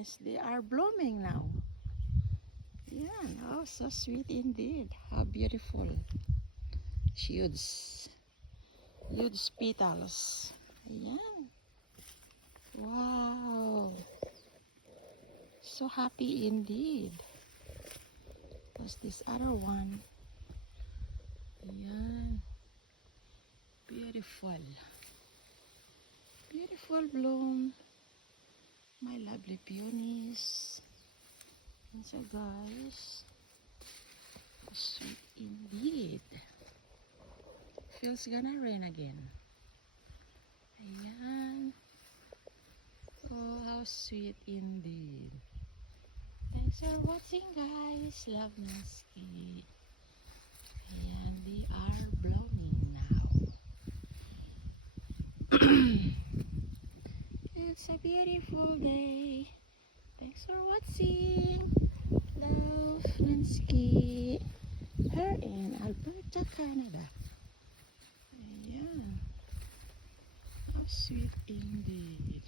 peonies, they are blooming now. Yan, oh, so sweet indeed. How beautiful. Huge petals. Ayan. Wow. So happy indeed. What's this other one? Ayan. Beautiful. Beautiful bloom. My lovely peonies. And so guys, sweet indeed. Feels gonna rain again. Ayan. Oh, how sweet indeed. Thanks for watching guys. Love Nancy. Ayan, they are blooming now. It's a beautiful day. Thanks for watching. Love Nancy. Her in Alberta, Canada. Ayan. How sweet indeed.